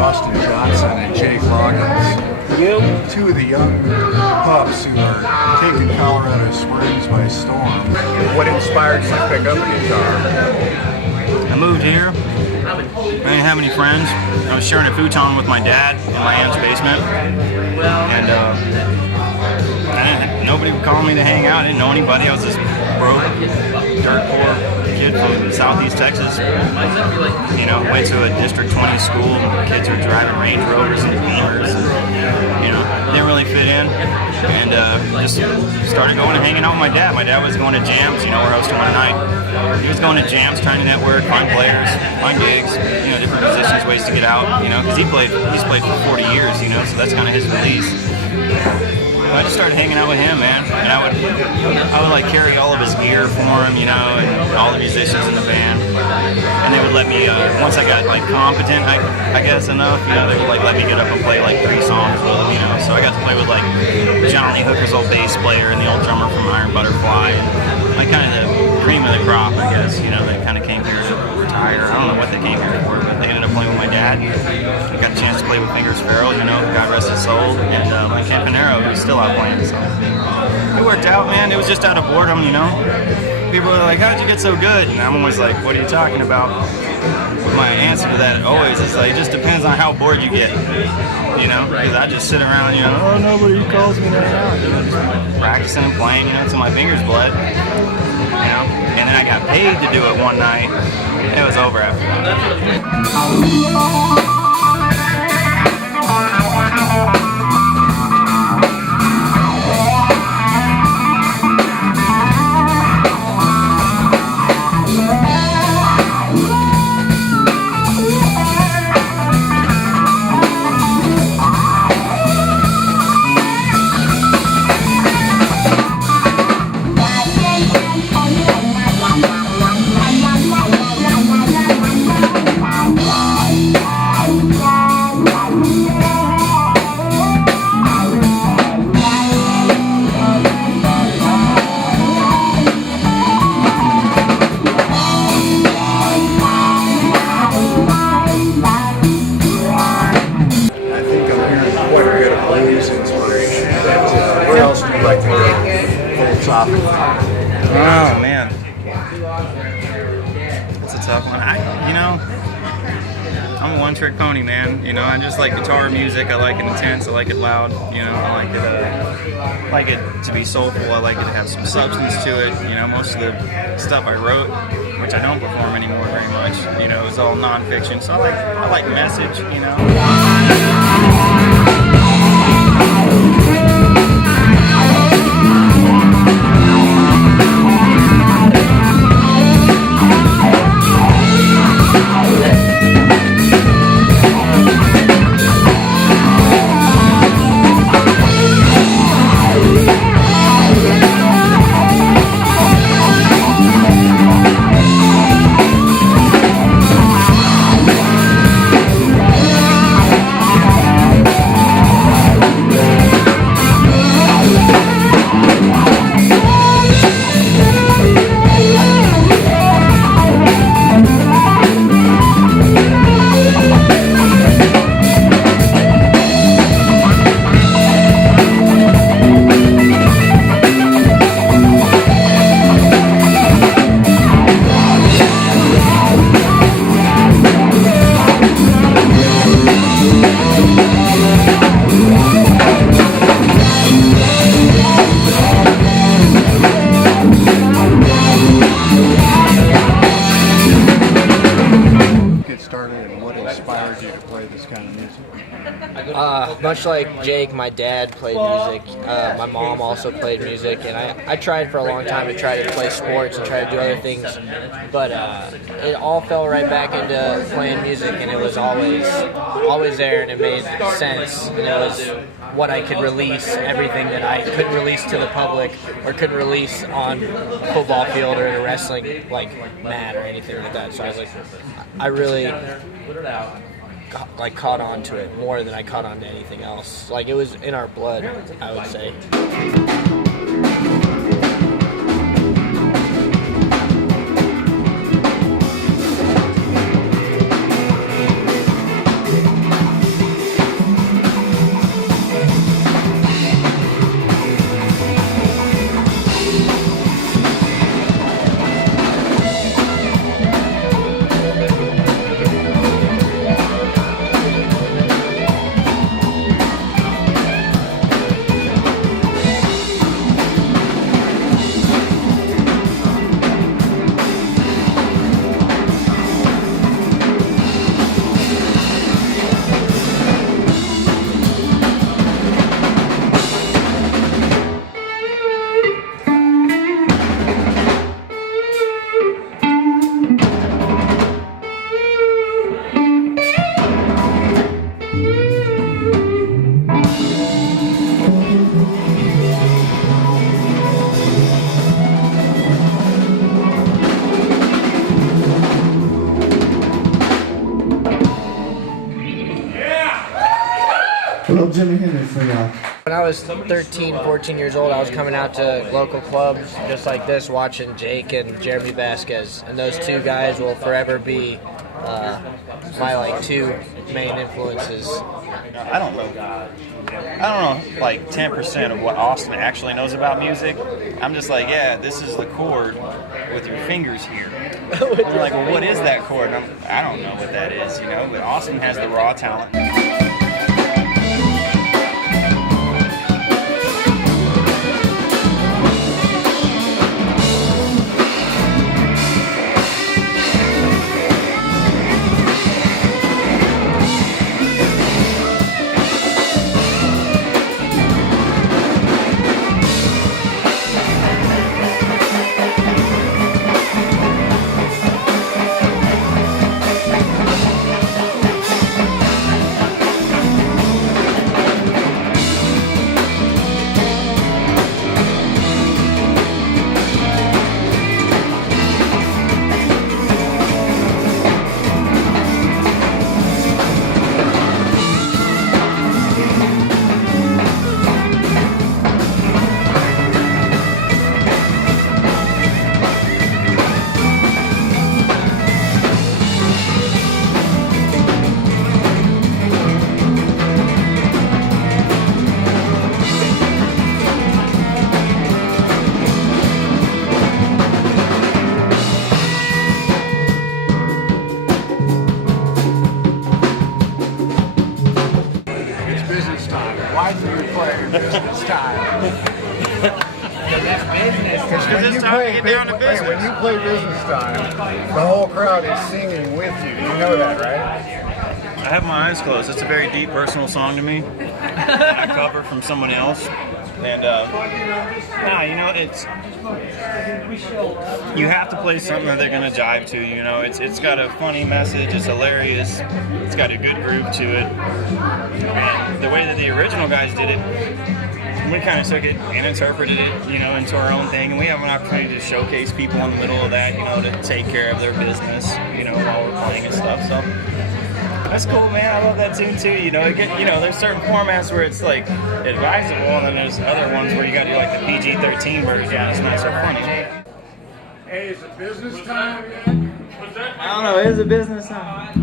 Austin Johnson and Jake Loggins. Two of the young pups who are taking Colorado Springs by storm. What inspired you to pick up a guitar? I moved here. I didn't have any friends. I was sharing a futon with my dad in my aunt's basement, and nobody would call me to hang out. I didn't know anybody. I was this broke, dirt poor kid from Southeast Texas. You know, went to a District 20 school. Kids were driving Range Rovers and Beamers, and didn't really fit in. And just started going and hanging out with my dad. My dad was going to jams. We're hosting one night. He was going to jams, trying to network, find players, find gigs, different musicians, ways to get out, because he's played for 40 years, so that's kind of his release. I just started hanging out with him, man, and I would like carry all of his gear for him, and all the musicians in the band, and they would let me, once I got like competent, I guess enough, they would like let me get up and play like 3 songs with them, so I got to play with like Johnny Hooker's old bass player and the old drummer from Iron Butterfly, and like kind of the cream of the crop, I guess, they kind of came here to retire. I don't know what they came here for, but they ended up playing with my dad. I got a chance to play with Fingers Farrell, God rest his soul, and my Campanero, who's still out playing. So it worked out, man. It was just out of boredom, People are like, how'd you get so good? And I'm always like, what are you talking about? My answer to that always is like, it just depends on how bored you get, because I just sit around, oh, nobody calls me right now, just practicing and playing, until my fingers bled, and then I got paid to do it one night. It was over after that. Oh man, it's a tough one. I'm a one-trick pony, man. I just like guitar music. I like it intense. I like it loud. I like it to be soulful. I like it to have some substance to it. Most of the stuff I wrote, which I don't perform anymore very much, is all non-fiction. So I like message. Much like Jake, my dad played music. My mom also played music, and I tried for a long time to try to play sports and try to do other things, but it all fell right back into playing music, and it was always there, and it made sense, and it was what I could release, everything that I couldn't release to the public or couldn't release on a football field or in a wrestling like mat or anything like that. So I was like, I really caught on to it more than I caught on to anything else. Like, it was in our blood, I would say. A little Jimi Hendrix for y'all. When I was 13, 14 years old, I was coming out to local clubs just like this, watching Jake and Jeremy Vasquez, and those two guys will forever be my like two main influences. I don't know like 10% of what Austin actually knows about music. I'm just like, yeah, this is the chord with your fingers here. And they're like, well, what is that chord? And I don't know what that is, you know, but Austin has the raw talent. When you play business time, the whole crowd is singing with you. You know that, right? I have my eyes closed. It's a very deep, personal song to me. I cover from someone else. And, you know, it's... You have to play something that they're going to jive to, you know. It's got a funny message. It's hilarious. It's got a good groove to it. And the way that the original guys did it, we kind of took it and interpreted it, you know, into our own thing. And we have an opportunity to showcase people in the middle of that, you know, to take care of their business, you know, while we're playing and stuff. So that's cool, man. I love that tune too. You know, there's certain formats where it's like advisable, and then there's other ones where you got to do like the PG-13 version. It's not so funny. Hey, is it business time yet? I don't know. Is it business time?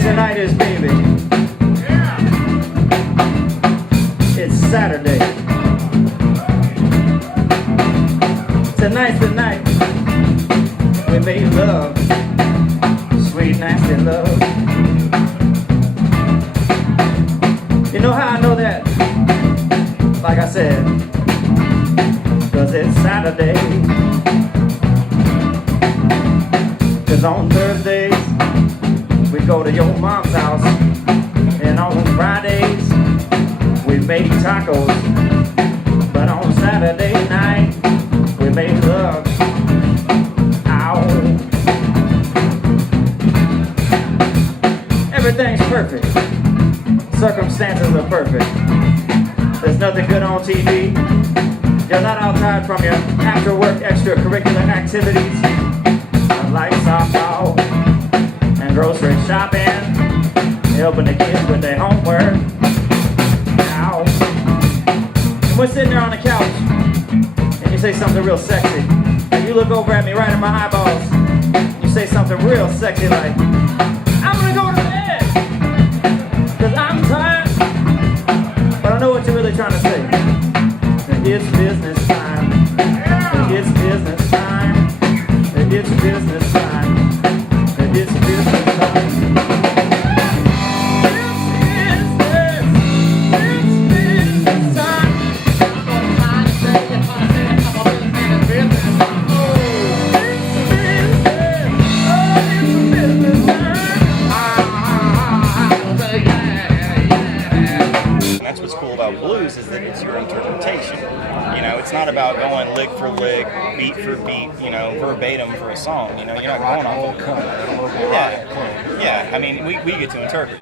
Tonight is baby. It's Saturday. Tonight's the night we made love, sweet nasty love. You know how I know that? Like I said, 'cause it's Saturday. 'Cause on Thursdays we go to your mom's house, and on Fridays we make tacos, but on Saturday night we make love. Ow. Everything's perfect. Circumstances are perfect. There's nothing good on TV. You're not outside from your after-work extracurricular activities like softball, grocery shopping, helping the kids with their homework. Ow. And we're sitting there on the couch, and you say something real sexy. And you look over at me right in my eyeballs. You say something real sexy like, I'm gonna go to bed, 'cause I'm tired. But I know what you're really trying to say. It's business time. It's business time. It's business time. It's business time. It's business time. composition. You know, it's not about going lick for lick, beat for beat, you know, verbatim for a song. You know, you're not going off of it. Yeah, I mean, we get to interpret.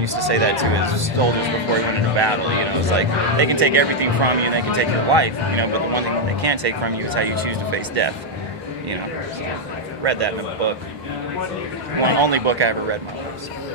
Used to say that to his soldiers before he went into battle. You know, it's like they can take everything from you, and they can take your life. You know, but the one thing they can't take from you is how you choose to face death. You know, so read that in a book. Only book I ever read in my life. So.